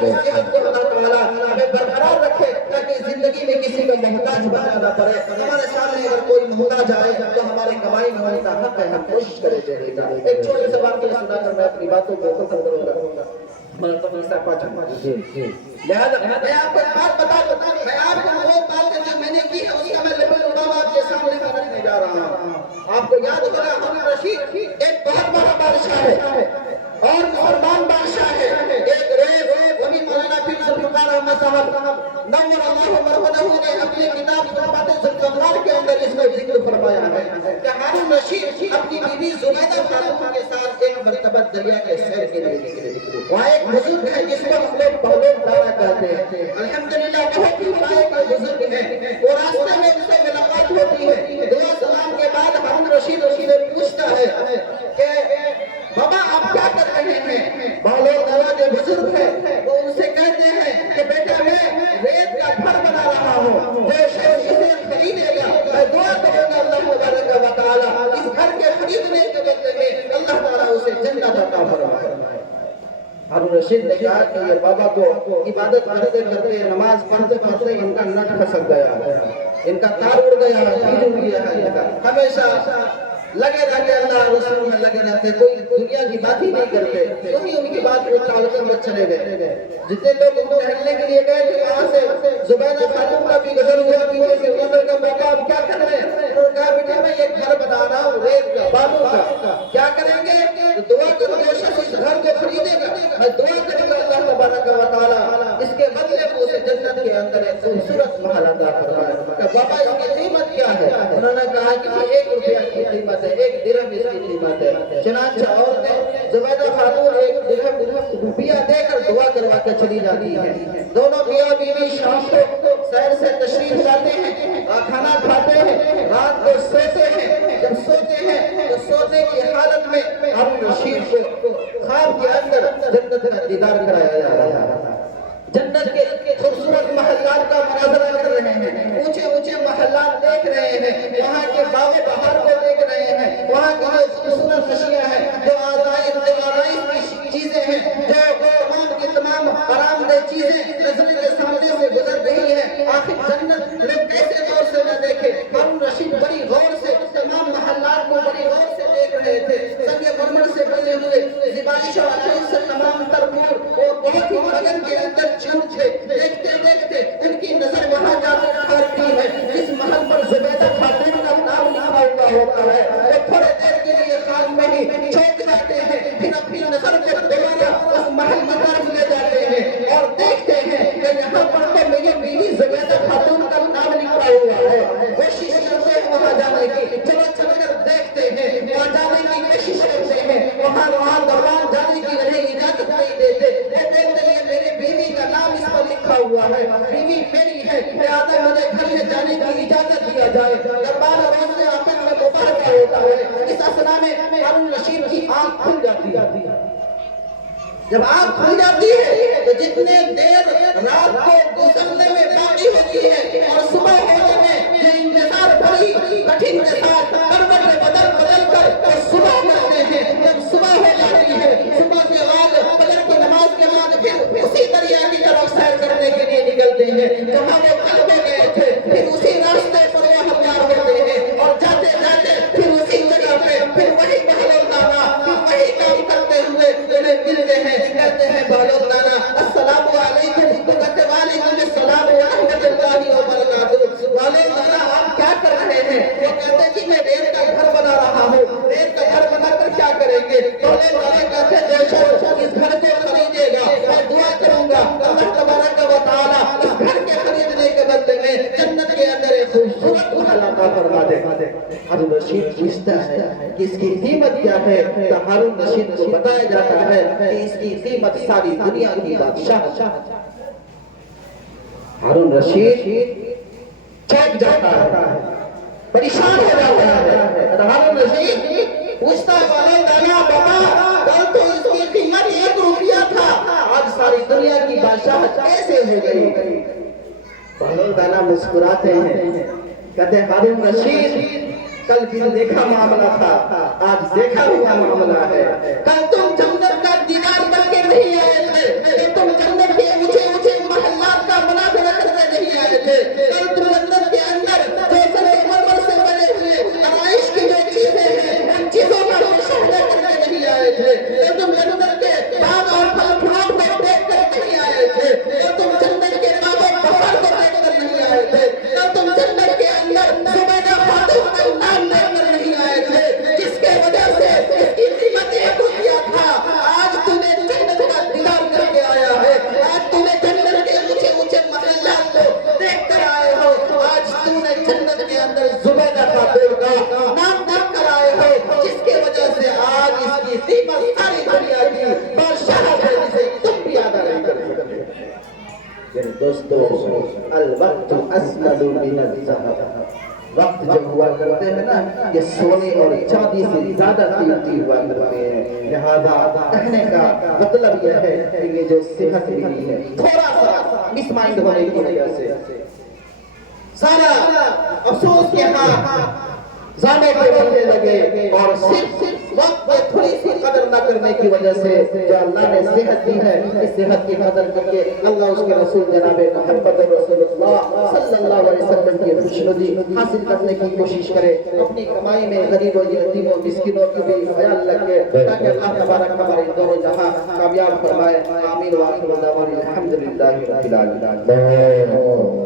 صحت کو اللہ تعالیٰ ہمیں برقرار رکھے تاکہ زندگی میں کسی کو محتاج بننا نہ پڑے. ہمارے سامنے اگر کوئی محتاج آئے تو ہمارے کمائی میں ان کا حق ہے, ہم کوشش کریں دینے کا. ایک چھوٹے سے واقعہ سنا کر میں اپنی باتوں کو ختم کروں گا. لہذا میں آپ کو ایک بات بتا دوں, میں آپ کو وہ باتیں جو میں نے کی ہے اس کا میں لبل لباب آپ کے سامنے کرنے جا رہا ہوں. آپ کو یاد ہوگا ہارون رشید ایک بہت بڑا بادشاہ ہے اور مسلمان بادشاہ ہے. ایک ریز وہی مولانا پیر ذوالفقار احمد صاحب نور اللہ مرحمہ نے اپنی کتاب ظلمات ذوالفقار کے اندر اس میں ذکر فرمایا ہے کہ ہارون رشید اپنی بیوی زبیدہ خاتون کے ساتھ ایک مرتبہ دریا کے سیر کے لیے نکلے. وہاں ایک بزرگ ہے جس کو ہم لوگ بہلول دارا کہتے ہیں. الحمدللہ بہت ہی بڑے کوئی بزرگ ہے. وہ راستے میں اس سے ملاقات ہوتی ہے. دعا سلام کے بعد ہارون رشید اسے پوچھتا ہے کہ بابا آپ کیا کر رہے ہیں؟ بہلول دارا جو بزرگ ہے وہ ان سے کہتے ہیں کہ بیٹا میں ریت کا گھر بنا رہا ہوں, جو شخص اسے خریدے گا میں دعا کروں گا اللہ تبارک و تعالی اس گھر کے خریدنے کے بدلے میں اللہ تعالیٰ اسے جنت عطا فرمائے. ہارون رشید نے کہا کہ یہ بابا کو عبادت کرتے کرتے نماز پڑھتے پڑھتے ان کا نٹ پھسک گیا, ان کا تار اڑ گیا, پیٹ اڑ گیا ہے. ہمیشہ لگے رہتے اللہ رسول میں لگے رہتے, کوئی دنیا کی بات ہی نہیں کرتے. کیونکہ ان کی بات کو تعلق میں چلے گئے. جتنے لوگ ان کو ٹہلنے کے لیے گئے تھے وہاں سے زبیدہ خاتون کا بھی گزر ہوا پیچھے سے. عمر کا بیٹا آپ کیا کر رہے ہیں؟ انہوں نے کہا بیٹا میں یہ گھر بنا رہا ہوں ریت کا, بالوں کا. کیا کریں گے؟ دعا کرو جو شخص اس گھر کو خریدے گا میں دعا کروں گا اللہ تبارک و تعالی اس کے بدلے میں اسے جنت کے اندر ایک خوبصورت محل عطا فرمائے. کہ بابا اس کی قیمت کیا ہے؟ انہوں نے کہا کہ 1 روپیہ کی قیمت ہے, 1 درہم اس کی قیمت ہے. چنانچہ عورتیں زبیدہ خاتون 1 درہم روپیہ دے کر دعا کروا کے چلی جاتی ہیں. دونوں میاں بیوی شام کو سیر سے تشریف لاتے ہیں, کھانا کھاتے ہیں, رات کو سوتے ہیں. جب سوتے ہیں تو سوتے کی حالت میں ہارون رشید کو خواب کے اندر جنت کا دیدار کرایا جا رہا ہے. جنت کے خوبصورت محلات کا مناظرہ کر رہے ہیں, اونچے اونچے محلات دیکھ رہے ہیں, وہاں کے باغ بہار کو دیکھ رہے ہیں, وہاں کی جو خوبصورت اشیاء ہیں, جو آرائش کی چیزیں ہیں, جو تمام کی تمام آرام دہ چیزیں نظر کے سامنے سے گزر رہی ہیں. آخر جنت لوگ کیسے غور سے نہ دیکھے. ہارون رشید بڑی غور سے تمام محلات کو بڑی غور سے دیکھ رہے تھے. سنگ مرمر سے بنے ہوئے زیبائش و عطائش سے تمام ترمور وہ بہت ہی لگن کے اندر چور تھے. دیکھتے دیکھتے ان کی نظر وہاں جا کر ٹھہرتی ہے جس محل پر زبیدہ خاتون کا نام لکھا ہوا ہوتا ہے. وہ تھوڑے دیر کے لیے خواب میں ہی چونک جاتے ہیں, پھر اپنی نظر کو دوبارہ اس محل کی طرف لے جاتے ہیں اور دیکھتے ہیں کہ یہاں پر تو میری بیوی زبیدہ خاتون کا نام لکھا ہوا ہے. کوشش کرتے ہیں وہاں جانے کی, چلو چل کر دیکھتے ہیں, وہاں جانے کی کوشش کرتے ہیں, وہاں دوران جانے کی انہیں اجازت نہیں دیتے. وہ کہتے ہیں میرے بیوی کا نام اس پر لکھا ہوا ہے, بیوی میری ہے, لہذا مجھے گھر میں جانے کی اجازت دیا جائے. دربار روز سے آخر میں مبارکہ ہوتا ہے. اس اثنا میں ہارون رشید کی آنکھ کھل جاتی ہے. جب آنکھ کھل جاتی ہے تو جتنے دیر رات کو گزرنے میں باقی ہوتی ہے اور صبح ہونے میں جو انتظار بڑی کٹھن کے ساتھ کروٹ بدل بدل کر صبح کرتے ہیں. جب صبح ہو جاتی ہے, صبح کے بعد فجر کی نماز کے بعد پھر اسی دریا کی طرف سیر کرنے کے لیے نکلتے ہیں جہاں وہ کل کو گئے تھے. پھر اسی راستے پر وہ ہتھیار ہوتے ہیں اور جاتے جاتے پھر اسی جگہ پہ پھر وہی بہلول دانا پھر وہی کام کرتے ہوئے انہیں ملتے ہیں. کہتے ہیں بہلول دانا السلام علیکم. تو کہتے وعلیکم السلام ورحمۃ اللہ وبرکاتہ. بہلول دانا آپ کیا کر رہے ہیں؟ وہ کہتے ہیں کہ میں ریت کا گھر بنا رہا ہوں. ریت کا گھر بنا کر کیا کریں گے؟ بہلول دانا کہتے ہیں جو شخص اس گھر کو خریدے گا میں دعا کروں گا اللہ تبارک و تعالی اس گھر کے خریدنے کے بدلے میں جنت کے اندر ایک خوبصورت محل عطا فرما دے. ہارون رشید پوچھتا ہے کہ اس کی قیمت کیا ہے؟ تو ہارون رشید کو بتایا جاتا ہے کہ اس کی قیمت ساری دنیا کی بادشاہ. ہارون رشید چیک جاتا ہے, پریشان ہو جاتا ہے. ہارون رشید پوچھتا ہے بہلول دانا بابا کل تو اس کی قیمت 1 روپیہ تھا, آج ساری دنیا کی بادشاہ کیسے ہو گئی؟ بہلول دانا مسکراتے ہیں, کہتے ہیں ہارون رشید کل دن دیکھا معاملہ تھا, آج دیکھا ہوا معاملہ ہے. کل تم جنت کا دیدار کر کے نہیں آئے تھے, تم جنت کے دوستو الوقت اسند من الذهب، وقت جب ہوا کرتے ہیں نا یہ سونے اور چاندی سے زیادہ قیمتی ہوا کرتے ہیں. لہذا کہنے کا مطلب یہ ہے کہ یہ جو صحت ملی ہے تھوڑا سا مس مائنڈ ہونے کی وجہ سے سارا افسوس کے ہاں زانے کے بننے لگے اور صرف وقت میں تھوڑی سی قدر نہ کرنے کی وجہ سے جو اللہ نے صحت دی ہے اس صحت کی قدر کر کے اللہ اس کے رسول جناب محمد رسول اللہ صلی اللہ علیہ وسلم کی خوشنودی حاصل کرنے کی کوشش کرے. اپنی کمائی میں غریبوں یتیموں مسکینوں کی بھی خیال رکھے تاکہ اللہ تبارک ہمارے دونوں جہاں کامیاب فرمائے. آمین وآخر دعوانا الحمدللہ رب العالمین.